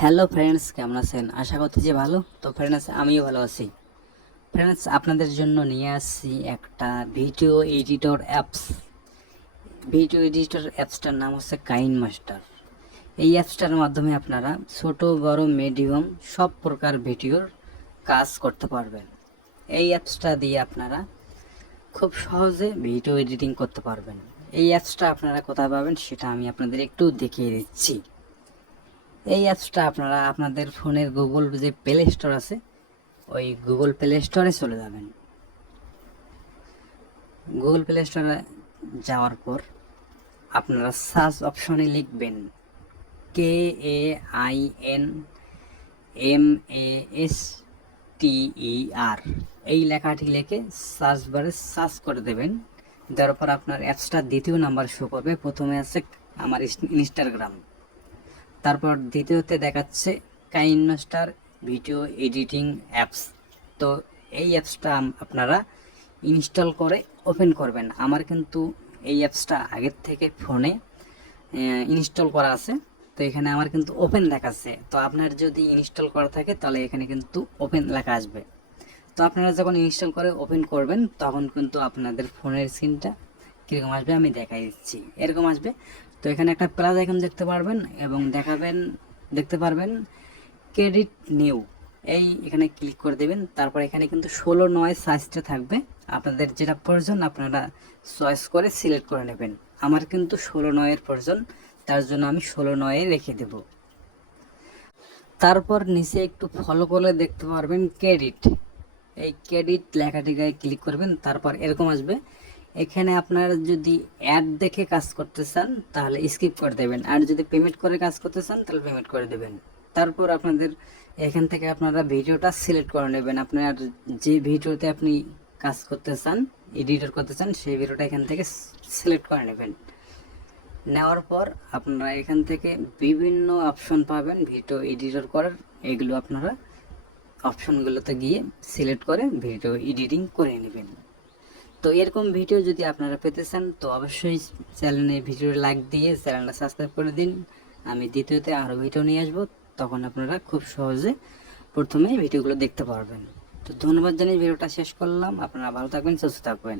Hello friends, কেমন আছেন? আশা করছি যে ভালো। তো ফ্রেন্ডস, আমিও ভালো আছি। ফ্রেন্ডস, আপনাদের জন্য নিয়ে আসছি একটা video editor apps. Video editor অ্যাপসটার নাম হচ্ছে কাইন মাস্টার। এই অ্যাপসটার মাধ্যমে আপনারা ছোট বড় মিডিয়াম সব প্রকার ভিডিওর কাজ করতে পারবেন। এই অ্যাপসটা দিয়ে আপনারা খুব সহজে ভিডিও এডিটিং করতে পারবেন। এই অ্যাপসটা আপনারা কোথায় পাবেন সেটা আমি আপনাদের একটু দেখিয়ে দিচ্ছি। এই অ্যাপসটা আপনারা আপনাদের ফোনের গুগল যে প্লে স্টোর আছে, ওই গুগল প্লে স্টোরে চলে যাবেন। গুগল প্লে স্টোরে যাওয়ার পর আপনারা সার্চ অপশনে লিখবেন KAINMASTER। এই লেখাটি লিখে সার্চ বারে সার্চ করে দেবেন। দেওয়ার পর আপনার অ্যাপসটা দ্বিতীয় নাম্বার শো করবে। প্রথমে আছে আমার ইনস্টাগ্রাম, তারপর দ্বিতীয়তে দেখাচ্ছে কাইন মাস্টার ভিডিও এডিটিং অ্যাপস। তো এই অ্যাপসটা আপনারা ইনস্টল করে ওপেন করবেন। আমার কিন্তু এই অ্যাপসটা আগের থেকে ফোনে ইনস্টল করা আছে, তো এখানে আমার কিন্তু ওপেন দেখাচ্ছে। তো আপনার যদি ইনস্টল করা থাকে তাহলে এখানে কিন্তু ওপেন লেখা আসবে। তো আপনারা যখন ইনস্টল করে ওপেন করবেন তখন কিন্তু আপনাদের ফোনের স্ক্রিনটা কীরকম আসবে আমি দেখাই দিচ্ছি। এরকম আসবে। তো এখানে একটা প্লাস আইকন দেখতে পারবেন এবং দেখতে পারবেন ক্রেডিট নিউ। এখানে ক্লিক করে দেবেন। তারপর এখানে কিন্তু 16:9 সাইজটা থাকবে। আপনাদের যেটা প্রয়োজন আপনারা চয়েস করে সিলেক্ট করে নেবেন। আমার কিন্তু 16:9 প্রয়োজন, তার জন্য আমি 16:9 রেখে দেব। তারপর নিচে একটু ফলো করলে দেখতে পারবেন ক্রেডিট। এই ক্রেডিট লেখাটিকে ক্লিক করবেন। তারপর এরকম আসবে। এখানে আপনারা যদি অ্যাড দেখে কাজ করতে চান তাহলে স্কিপ করে দেবেন, আর যদি পেমেন্ট করে কাজ করতে চান তাহলে পেমেন্ট করে দেবেন। তারপর আপনাদের এখান থেকে আপনারা ভিডিওটা সিলেক্ট করে নেবেন। আপনার যে ভিডিওতে আপনি কাজ করতে চান, এডিটর করতে চান, সেই ভিডিওটা এখান থেকে সিলেক্ট করে নেবেন। নেওয়ার পর আপনারা এখান থেকে বিভিন্ন অপশন পাবেন ভিডিও এডিটর করার। এগুলো আপনারা অপশনগুলোতে গিয়ে সিলেক্ট করে ভিডিও এডিটিং করে নেবেন। তো এরকম ভিডিও যদি আপনারা পেতে চান তো অবশ্যই চ্যানেলে ভিডিও লাইক দিয়ে চ্যানেলটা সাবস্ক্রাইব করে দিন। আমি দ্বিতীয়তে আরও ভিডিও নিয়ে আসবো, তখন আপনারা খুব সহজে প্রথমে ভিডিওগুলো দেখতে পারবেন। তো ধন্যবাদ জানিয়ে ভিডিওটা শেষ করলাম। আপনারা ভালো থাকবেন, সুস্থ থাকবেন।